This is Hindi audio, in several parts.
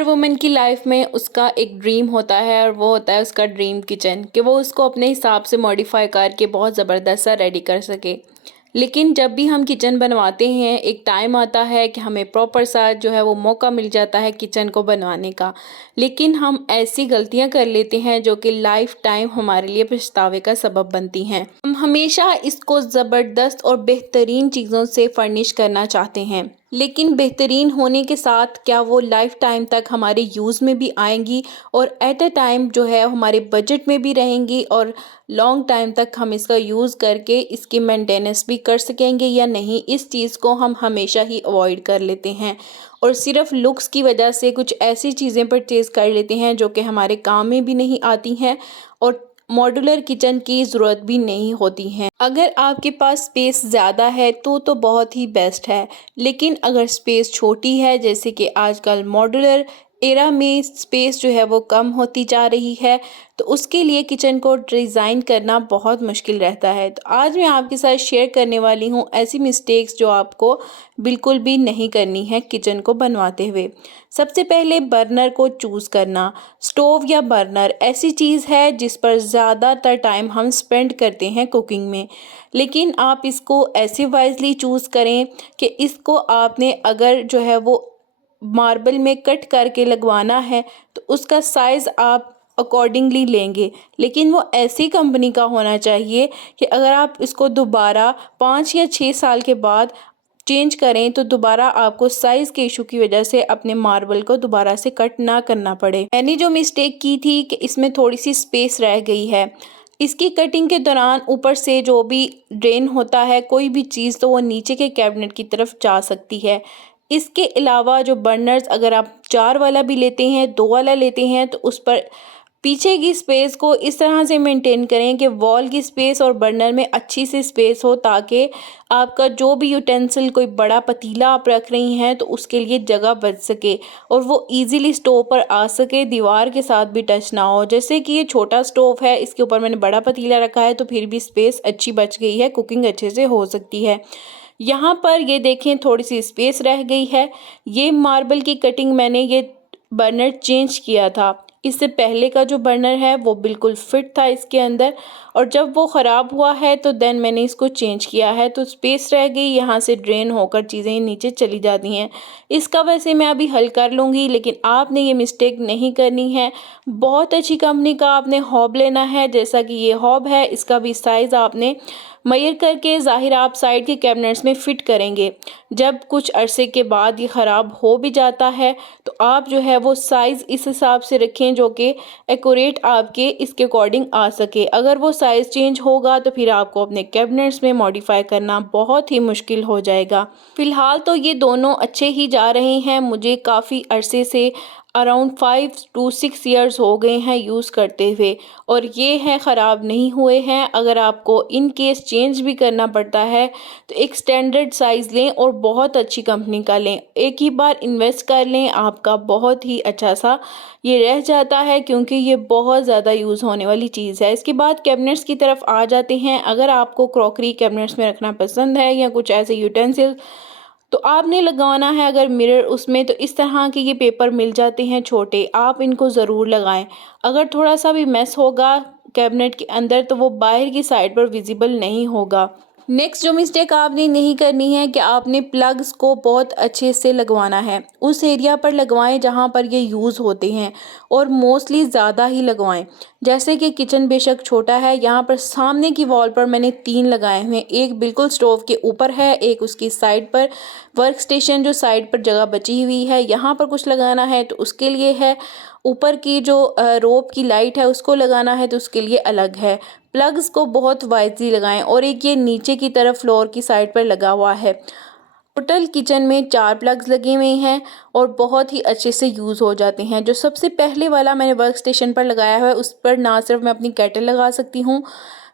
हर वुमन की लाइफ में उसका एक ड्रीम होता है और वो होता है उसका ड्रीम किचन कि वो उसको अपने हिसाब से मॉडिफाई करके बहुत ज़बरदस्त सा रेडी कर सके। लेकिन जब भी हम किचन बनवाते हैं एक टाइम आता है कि हमें प्रॉपर सा जो है वो मौका मिल जाता है किचन को बनवाने का। लेकिन हम ऐसी गलतियां कर लेते हैं जो कि लाइफ टाइम हमारे लिए पछतावे का सबब बनती हैं। हम हमेशा इसको ज़बरदस्त और बेहतरीन चीज़ों से फर्निश करना चाहते हैं, लेकिन बेहतरीन होने के साथ क्या वो लाइफ टाइम तक हमारे यूज़ में भी आएंगी और एट अ टाइम जो है हमारे बजट में भी रहेंगी और लॉन्ग टाइम तक हम इसका यूज़ करके इसकी मेंटेनेंस भी कर सकेंगे या नहीं। इस चीज़ को हम हमेशा ही अवॉइड कर लेते हैं और सिर्फ लुक्स की वजह से कुछ ऐसी चीज़ें परचेज़ कर लेते हैं जो कि हमारे काम में भी नहीं आती हैं और मॉड्यूलर किचन की ज़रूरत भी नहीं होती है। अगर आपके पास स्पेस ज़्यादा है तो बहुत ही बेस्ट है, लेकिन अगर स्पेस छोटी है, जैसे कि आजकल मॉड्यूलर एरा में स्पेस जो है वो कम होती जा रही है, तो उसके लिए किचन को डिज़ाइन करना बहुत मुश्किल रहता है। तो आज मैं आपके साथ शेयर करने वाली हूँ ऐसी मिस्टेक्स जो आपको बिल्कुल भी नहीं करनी है किचन को बनवाते हुए। सबसे पहले बर्नर को चूज़ करना। स्टोव या बर्नर ऐसी चीज़ है जिस पर ज़्यादातर टाइम हम स्पेंड करते हैं कुकिंग में, लेकिन आप इसको ऐसे वाइजली चूज़ करें कि इसको आपने अगर जो है वो मार्बल में कट करके लगवाना है तो उसका साइज़ आप अकॉर्डिंगली लेंगे, लेकिन वो ऐसी कंपनी का होना चाहिए कि अगर आप इसको दोबारा 5 या 6 साल के बाद चेंज करें तो दोबारा आपको साइज़ के इशू की वजह से अपने मार्बल को दोबारा से कट ना करना पड़े। मैंने जो मिस्टेक की थी कि इसमें थोड़ी सी स्पेस रह गई है। इसकी कटिंग के दौरान ऊपर से जो भी ड्रेन होता है कोई भी चीज़, तो वो नीचे के कैबिनेट की तरफ जा सकती है। इसके अलावा जो बर्नर्स अगर आप 4 वाला भी लेते हैं, 2 वाला लेते हैं, तो उस पर पीछे की स्पेस को इस तरह से मेंटेन करें कि वॉल की स्पेस और बर्नर में अच्छी सी स्पेस हो, ताकि आपका जो भी यूटेंसिल, कोई बड़ा पतीला आप रख रही हैं तो उसके लिए जगह बच सके और वो इजीली स्टोव पर आ सके, दीवार के साथ भी टच ना हो। जैसे कि ये छोटा स्टोव है, इसके ऊपर मैंने बड़ा पतीला रखा है तो फिर भी स्पेस अच्छी बच गई है, कुकिंग अच्छे से हो सकती है। यहाँ पर ये देखें थोड़ी सी स्पेस रह गई है। ये मार्बल की कटिंग मैंने ये बर्नर चेंज किया था। इससे पहले का जो बर्नर है वो बिल्कुल फिट था इसके अंदर, और जब वो ख़राब हुआ है तो देन मैंने इसको चेंज किया है, तो स्पेस रह गई, यहाँ से ड्रेन होकर चीज़ें नीचे चली जाती हैं। इसका वैसे मैं अभी हल कर लूँगी, लेकिन आपने ये मिस्टेक नहीं करनी है। बहुत अच्छी कंपनी का आपने हॉब लेना है, जैसा कि ये हॉब है, इसका भी साइज़ आपने मेजर करके ज़ाहिर आप साइड के कैबिनेट्स में फ़िट करेंगे। जब कुछ अरसे के बाद ये ख़राब हो भी जाता है तो आप जो है वो साइज़ इस हिसाब से रखें जो कि एक्यूरेट आपके इसके अकॉर्डिंग आ सके। अगर वो साइज़ चेंज होगा तो फिर आपको अपने कैबिनेट्स में मॉडिफाई करना बहुत ही मुश्किल हो जाएगा। फ़िलहाल तो ये दोनों अच्छे ही जा रहे हैं, मुझे काफ़ी अरसे से अराउंड 5 to 6 ईयर्स हो गए हैं यूज़ करते हुए, और ये हैं ख़राब नहीं हुए हैं। अगर आपको इन केस चेंज भी करना पड़ता है तो एक स्टैंडर्ड साइज़ लें और बहुत अच्छी कंपनी का लें। एक ही बार इन्वेस्ट कर लें, आपका बहुत ही अच्छा सा ये रह जाता है, क्योंकि ये बहुत ज़्यादा यूज़ होने वाली चीज़ है। इसके बाद कैबिनेट्स की तरफ आ जाते हैं। अगर आपको क्रॉकरी कैबिनेट्स में रखना पसंद है या कुछ ऐसे यूटेंसिल, तो आपने लगवाना है अगर मिरर उसमें, तो इस तरह के ये पेपर मिल जाते हैं छोटे, आप इनको ज़रूर लगाएं। अगर थोड़ा सा भी मेस होगा कैबिनेट के अंदर तो वो बाहर की साइड पर विजिबल नहीं होगा। नेक्स्ट जो मिस्टेक आपने नहीं करनी है कि आपने प्लग्स को बहुत अच्छे से लगवाना है। उस एरिया पर लगवाएं जहां पर ये यूज़ होते हैं, और मोस्टली ज़्यादा ही लगवाएं। जैसे कि किचन बेशक छोटा है, यहाँ पर सामने की वॉल पर मैंने 3 लगाए हुए हैं। एक बिल्कुल स्टोव के ऊपर है, एक उसकी साइड पर वर्क स्टेशन जो साइड पर जगह बची हुई है यहाँ पर कुछ लगाना है तो उसके लिए है। ऊपर की जो रोप की लाइट है उसको लगाना है तो उसके लिए अलग है। प्लग्स को बहुत वाइजली लगाएं, और एक ये नीचे की तरफ फ्लोर की साइड पर लगा हुआ है। टोटल किचन में 4 प्लग्स लगे हुए हैं और बहुत ही अच्छे से यूज़ हो जाते हैं। जो सबसे पहले वाला मैंने वर्क स्टेशन पर लगाया हुआ है उस पर ना सिर्फ मैं अपनी केटल लगा सकती हूँ,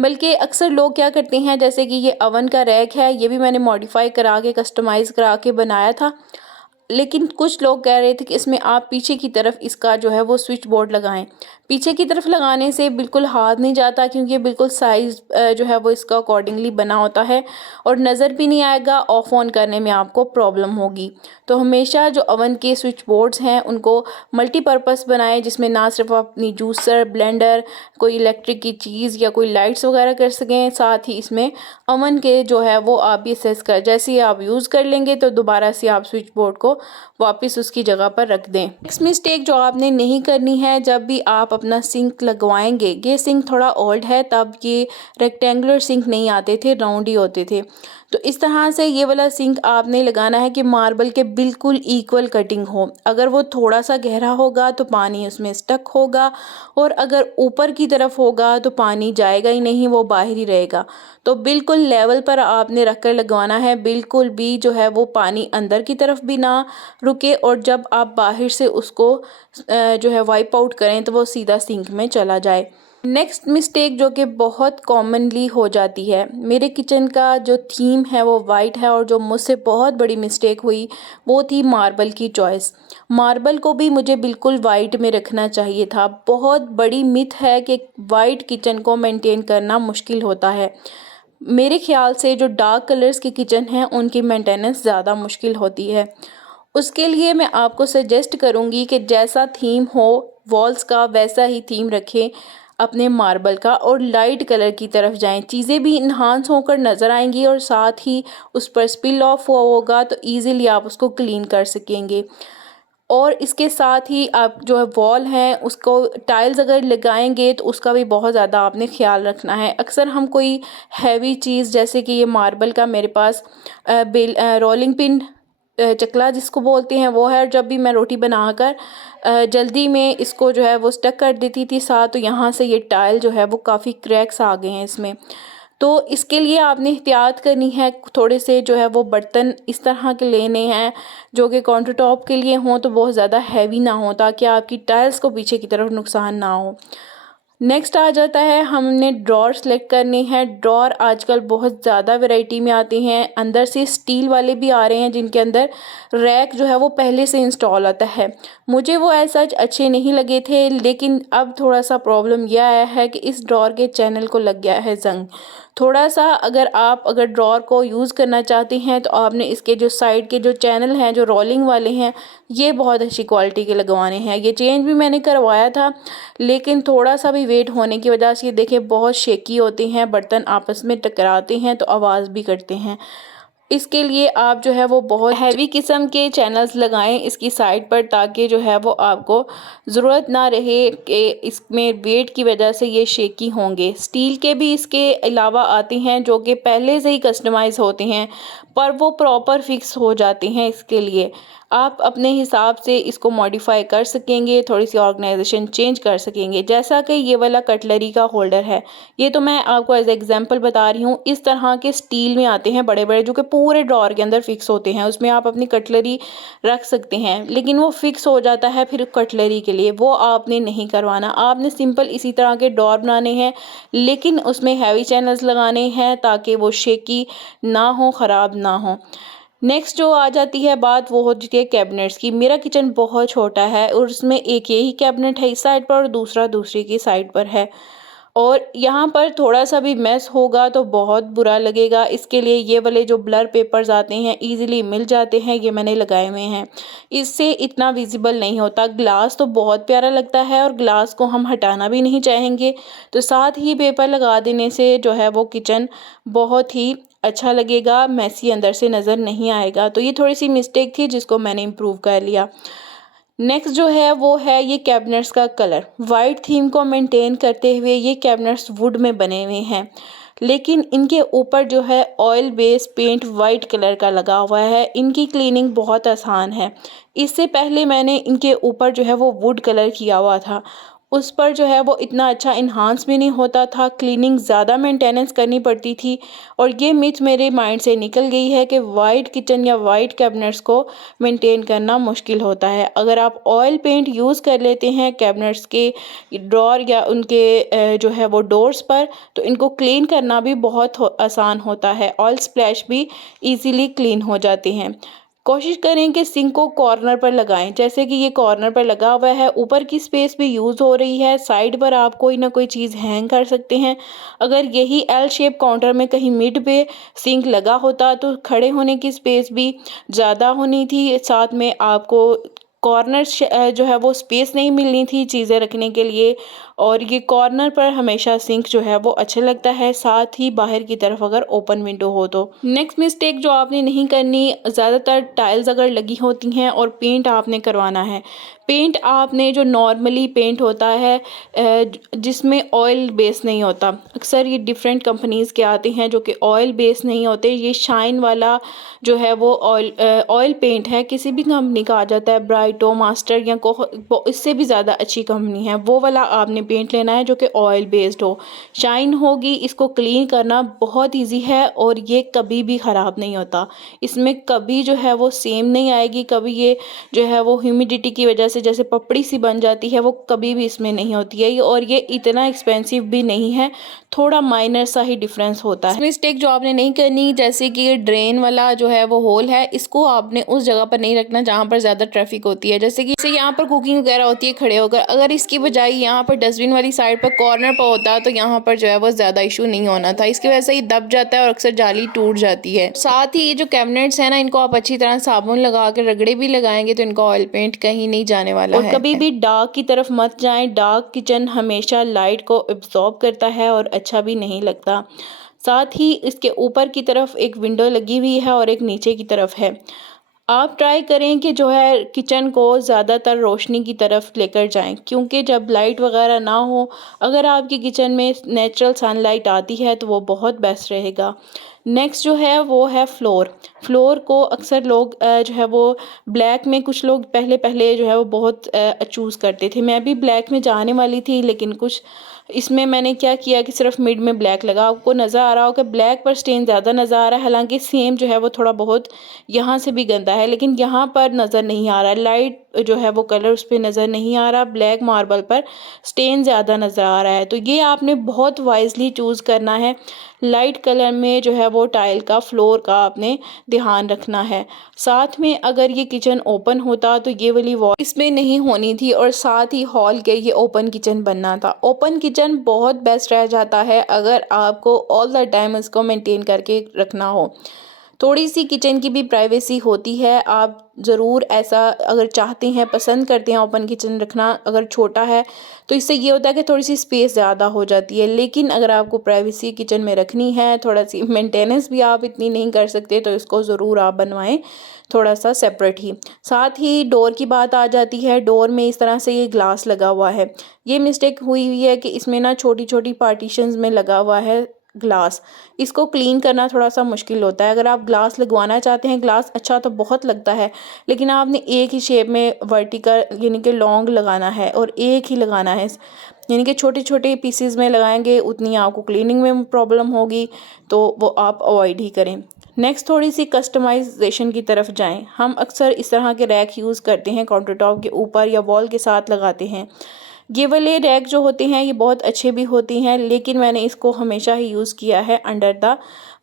बल्कि अक्सर लोग क्या करते हैं, जैसे कि ये अवन का रैक है, ये भी मैंने मॉडिफाई करा के कस्टमाइज़ करा के बनाया था। लेकिन कुछ लोग कह रहे थे कि इसमें आप पीछे की तरफ इसका जो है वो स्विच बोर्ड लगाएं। पीछे की तरफ लगाने से बिल्कुल हाथ नहीं जाता, क्योंकि बिल्कुल साइज़ जो है वो इसका अकॉर्डिंगली बना होता है और नज़र भी नहीं आएगा, ऑफ़ ऑन करने में आपको प्रॉब्लम होगी। तो हमेशा जो ओवन के स्विच बोर्ड्स हैं उनको मल्टीपर्पज़ बनाएं, जिसमें ना सिर्फ आप अपनी जूसर, ब्लेंडर, कोई इलेक्ट्रिक की चीज़ या कोई लाइट्स वगैरह कर सकें, साथ ही इसमें ओवन के जो है वो आप भी सेट कर, जैसे ही आप यूज़ कर लेंगे तो दोबारा से आप स्विच बोर्ड को वापस उसकी जगह पर रख दें। नेक्स्ट मिस्टेक जो आपने नहीं करनी है, जब भी आप अपना सिंक लगवाएंगे, ये सिंक थोड़ा ओल्ड है, तब ये रेक्टेंगुलर सिंक नहीं आते थे, राउंड ही होते थे। तो इस तरह से ये वाला सिंक आपने लगाना है कि मार्बल के बिल्कुल इक्वल कटिंग हो। अगर वो थोड़ा सा गहरा होगा तो पानी उसमें स्टक होगा, और अगर ऊपर की तरफ होगा तो पानी जाएगा ही नहीं, वो बाहर ही रहेगा। तो बिल्कुल लेवल पर आपने रख कर लगवाना है, बिल्कुल भी जो है वो पानी अंदर की तरफ भी ना रुके, और जब आप बाहर से उसको जो है वाइप आउट करें तो वो सीधा सिंक में चला जाए। नेक्स्ट मिस्टेक जो कि बहुत कॉमनली हो जाती है, मेरे किचन का जो थीम है वो वाइट है, और जो मुझसे बहुत बड़ी मिस्टेक हुई वो थी मार्बल की चॉइस। मार्बल को भी मुझे बिल्कुल वाइट में रखना चाहिए था। बहुत बड़ी मिथ है कि वाइट किचन को मेंटेन करना मुश्किल होता है। मेरे ख्याल से जो डार्क कलर्स के किचन हैं उनकी मेंटेनेंस ज़्यादा मुश्किल होती है। उसके लिए मैं आपको सजेस्ट करूँगी कि जैसा थीम हो वॉल्स का, वैसा ही थीम रखें अपने मार्बल का, और लाइट कलर की तरफ जाएं। चीज़ें भी इन्हांस होकर नज़र आएंगी, और साथ ही उस पर स्पिल ऑफ हुआ होगा तो ईज़िली आप उसको क्लीन कर सकेंगे। और इसके साथ ही आप जो है वॉल हैं उसको टाइल्स अगर लगाएंगे तो उसका भी बहुत ज़्यादा आपने ख्याल रखना है। अक्सर हम कोई हैवी चीज़, जैसे कि ये मार्बल का मेरे पास रोलिंग पिन, चकला जिसको बोलते हैं वो है, जब भी मैं रोटी बनाकर जल्दी में इसको जो है वो स्टक कर देती थी साथ, तो यहाँ से ये टाइल जो है वो काफ़ी क्रैक्स आ गए हैं इसमें। तो इसके लिए आपने एहतियात करनी है, थोड़े से जो है वो बर्तन इस तरह के लेने हैं जो कि काउंटर टॉप के लिए हों, तो बहुत ज़्यादा हैवी ना हो, ताकि आपकी टाइल्स को पीछे की तरफ नुकसान ना हो। नेक्स्ट आ जाता है, हमने ड्रॉर सेलेक्ट करने हैं। ड्रॉर आजकल बहुत ज़्यादा वैरायटी में आते हैं, अंदर से स्टील वाले भी आ रहे हैं जिनके अंदर रैक जो है वो पहले से इंस्टॉल आता है। मुझे वो ऐसा अच्छे नहीं लगे थे, लेकिन अब थोड़ा सा प्रॉब्लम यह आया है कि इस ड्रॉर के चैनल को लग गया है जंग। थोड़ा सा अगर ड्रॉर को यूज़ करना चाहते हैं तो आपने इसके जो साइड के जो चैनल हैं, जो रोलिंग वाले हैं, ये बहुत अच्छी क्वालिटी के लगवाने हैं। ये चेंज भी मैंने करवाया था, लेकिन थोड़ा सा भी वेट होने की वजह से ये देखिए बहुत शेकी होते हैं, बर्तन आपस में टकराते हैं तो आवाज़ भी करते हैं। इसके लिए आप जो है वो बहुत हैवी किस्म के चैनल्स लगाएं इसकी साइड पर, ताकि जो है वो आपको ज़रूरत ना रहे कि इसमें वेट की वजह से ये शेकी होंगे। स्टील के भी इसके अलावा आते हैं जो कि पहले से ही कस्टमाइज़ होते हैं, पर वो प्रॉपर फिक्स हो जाते हैं। इसके लिए आप अपने हिसाब से इसको मॉडिफाई कर सकेंगे, थोड़ी सी ऑर्गेनाइजेशन चेंज कर सकेंगे। जैसा कि ये वाला कटलरी का होल्डर है, ये तो मैं आपको एज एग्जांपल बता रही हूँ। इस तरह के स्टील में आते हैं बड़े बड़े, जो कि पूरे ड्रॉर के अंदर फिक्स होते हैं, उसमें आप अपनी कटलरी रख सकते हैं, लेकिन वो फिक्स हो जाता है फिर कटलरी के लिए। वो आपने नहीं करवाना, आपने सिंपल इसी तरह के ड्रॉर बनाने हैं, लेकिन उसमें हैवी चैनल्स लगाने हैं ताकि वो शेकी ना हो, ख़राब ना हो। नेक्स्ट जो आ जाती है बात, वो होती है कैबिनेट्स की। मेरा किचन बहुत छोटा है और उसमें एक यही कैबिनेट है इस साइड पर और दूसरा दूसरी की साइड पर है, और यहाँ पर थोड़ा सा भी मैस होगा तो बहुत बुरा लगेगा। इसके लिए ये वाले जो ब्लर पेपर्स आते हैं इजीली मिल जाते हैं, ये मैंने लगाए हुए हैं। इससे इतना विजिबल नहीं होता। ग्लास तो बहुत प्यारा लगता है और ग्लास को हम हटाना भी नहीं चाहेंगे, तो साथ ही पेपर लगा देने से जो है वो किचन बहुत ही अच्छा लगेगा, मैसी अंदर से नज़र नहीं आएगा। तो ये थोड़ी सी मिस्टेक थी जिसको मैंने इम्प्रूव कर लिया। नेक्स्ट जो है वो है ये कैबिनेट्स का कलर। वाइट थीम को मेंटेन करते हुए ये कैबिनेट्स वुड में बने हुए हैं, लेकिन इनके ऊपर जो है oil base paint white colour का लगा हुआ है। इनकी क्लीनिंग बहुत आसान है। इससे पहले मैंने इनके ऊपर जो है वो वुड कलर किया हुआ था, उस पर जो है वो इतना अच्छा इन्हांस भी नहीं होता था, क्लीनिंग ज़्यादा मेंटेनेंस करनी पड़ती थी। और ये मिथ मेरे माइंड से निकल गई है कि वाइट किचन या वाइट कैबिनेट्स को मेंटेन करना मुश्किल होता है। अगर आप ऑयल पेंट यूज़ कर लेते हैं कैबिनेट्स के ड्रॉर या उनके जो है वो डोर्स पर, तो इनको क्लीन करना भी बहुत आसान होता है। ऑयल स्प्लैश भी ईज़िली क्लीन हो जाते हैं। कोशिश करें कि सिंक को कॉर्नर पर लगाएं, जैसे कि ये कॉर्नर पर लगा हुआ है, ऊपर की स्पेस भी यूज़ हो रही है, साइड पर आप कोई ना कोई चीज़ हैंग कर सकते हैं। अगर यही एल शेप काउंटर में कहीं मिड पे सिंक लगा होता तो खड़े होने की स्पेस भी ज़्यादा होनी थी, साथ में आपको कॉर्नर जो है वो स्पेस नहीं मिलनी थी चीज़ें रखने के लिए। और ये कॉर्नर पर हमेशा सिंक जो है वो अच्छा लगता है, साथ ही बाहर की तरफ अगर ओपन विंडो हो तो। नेक्स्ट मिस्टेक जो आपने नहीं करनी, ज़्यादातर टाइल्स अगर लगी होती हैं और पेंट आपने करवाना है, पेंट आपने जो नॉर्मली पेंट होता है जिसमें ऑयल बेस नहीं होता, अक्सर ये डिफरेंट कंपनीज़ के आते हैं जो कि ऑयल बेस नहीं होते, ये शाइन वाला जो है वो ऑयल पेंट है, किसी भी कंपनी का आ जाता है, ब्राइटो, मास्टर या इससे भी ज़्यादा अच्छी कंपनी है, वो वाला आपने पेंट लेना है जो कि ऑयल बेस्ड हो, शाइन होगी। इसको क्लीन करना बहुत ईजी है और ये कभी भी ख़राब नहीं होता, इसमें कभी जो है वो सेम नहीं आएगी, कभी ये जो है वो ह्यूमिडिटी की वजह से जैसे पपड़ी सी बन जाती है, वो कभी भी इसमें नहीं होती है। और ये इतना एक्सपेंसिव भी नहीं है, थोड़ा माइनर सा ही डिफरेंस होता है। मिस्टेक जो आपने नहीं करनी, जैसे कि ड्रेन वाला जो है वो होल है, इसको आपने उस जगह पर नहीं रखना जहाँ पर ज़्यादा ट्रैफिक होती है, जैसे कि यहाँ पर कुकिंग वगैरह होती है खड़े होकर, अगर इसकी बजाय यहाँ पर डस्टबिन वाली साइड पर कॉर्नर पर होता तो यहाँ पर जो है वो ज़्यादा इशू नहीं होना था। इसकी वजह से ये दब जाता है और अक्सर जाली टूट जाती है। साथ ही ये जो कैबिनेट्स है ना, इनको आप अच्छी तरह साबुन लगा के रगड़े भी लगाएंगे तो इनका ऑयल पेंट कहीं नहीं जाने वाला है। और कभी भी डार्क की तरफ मत जाएं, डार्क किचन हमेशा लाइट को एब्जॉर्ब करता है और अच्छा भी नहीं लगता। साथ ही इसके ऊपर की तरफ एक विंडो लगी हुई है और एक नीचे की तरफ है। आप ट्राई करें कि जो है किचन को ज़्यादातर रोशनी की तरफ लेकर जाएं, क्योंकि जब लाइट वगैरह ना हो, अगर आपकी किचन में नेचुरल सनलाइट आती है तो वो बहुत बेस्ट रहेगा। नेक्स्ट जो है वो है फ्लोर को अक्सर लोग जो है वो ब्लैक में, कुछ लोग पहले पहले जो है वो बहुत चूज़ करते थे, मैं भी ब्लैक में जाने वाली थी, लेकिन कुछ इसमें मैंने क्या किया कि सिर्फ मिड में ब्लैक लगा। आपको नज़र आ रहा हो कि ब्लैक पर स्टेन ज़्यादा नज़र आ रहा है, हालांकि सेम जो है वो थोड़ा बहुत यहाँ से भी गंदा है, लेकिन यहाँ पर नज़र नहीं आ रहा, लाइट जो है वो कलर उस पर नज़र नहीं आ रहा, ब्लैक मार्बल पर स्टेन ज़्यादा नज़र आ रहा है। तो ये आपने बहुत वाइजली चूज़ करना है, लाइट कलर में जो है वो टाइल का, फ्लोर का आपने ध्यान रखना है। साथ में अगर ये किचन ओपन होता तो ये वाली वॉल इसमें नहीं होनी थी और साथ ही हॉल के ये ओपन किचन बनना था। ओपन किचन बहुत बेस्ट रह जाता है अगर आपको ऑल द टाइम इसको मेंटेन करके रखना हो। थोड़ी सी किचन की भी प्राइवेसी होती है, आप ज़रूर ऐसा अगर चाहते हैं, पसंद करते हैं ओपन किचन रखना, अगर छोटा है तो इससे ये होता है कि थोड़ी सी स्पेस ज़्यादा हो जाती है, लेकिन अगर आपको प्राइवेसी किचन में रखनी है, थोड़ा सी मेंटेनेंस भी आप इतनी नहीं कर सकते, तो इसको ज़रूर आप बनवाएं थोड़ा सा सेपरेट ही। साथ ही डोर की बात आ जाती है, डोर में इस तरह से ये ग्लास लगा हुआ है, ये मिस्टेक हुई हुई है कि इसमें ना छोटी छोटी पार्टीशंस में लगा हुआ है ग्लास, इसको क्लीन करना थोड़ा सा मुश्किल होता है। अगर आप ग्लास लगवाना चाहते हैं, ग्लास अच्छा तो बहुत लगता है, लेकिन आपने एक ही शेप में वर्टिकल यानी कि लॉन्ग लगाना है और एक ही लगाना है, यानी कि छोटे छोटे पीसीज में लगाएंगे उतनी आपको क्लीनिंग में प्रॉब्लम होगी, तो वो आप अवॉइड ही करें। नेक्स्ट थोड़ी सी कस्टमाइजेशन की तरफ जाएं। हम अक्सर इस तरह के रैक यूज़ करते हैं, काउंटर टॉप के ऊपर या वॉल के साथ लगाते हैं। ये वाले रैक जो होते हैं ये बहुत अच्छे भी होती हैं, लेकिन मैंने इसको हमेशा ही यूज़ किया है अंडर द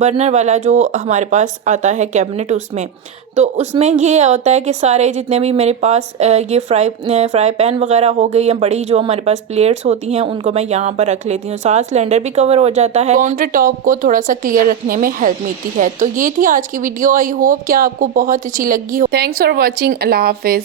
बर्नर वाला जो हमारे पास आता है कैबिनेट, उसमें तो उसमें ये होता है कि सारे जितने भी मेरे पास ये फ्राई पैन वगैरह हो गई या बड़ी जो हमारे पास प्लेट्स होती हैं, उनको मैं यहाँ पर रख लेती हूँ, साथ सिलेंडर भी कवर हो जाता है, काउंटर टॉप को थोड़ा सा क्लियर रखने में हेल्प मिलती है। तो ये थी आज की वीडियो, आई होप कि आपको बहुत अच्छी लगी हो। थैंक्स फॉर वॉचिंग, अल्लाह हाफिज़।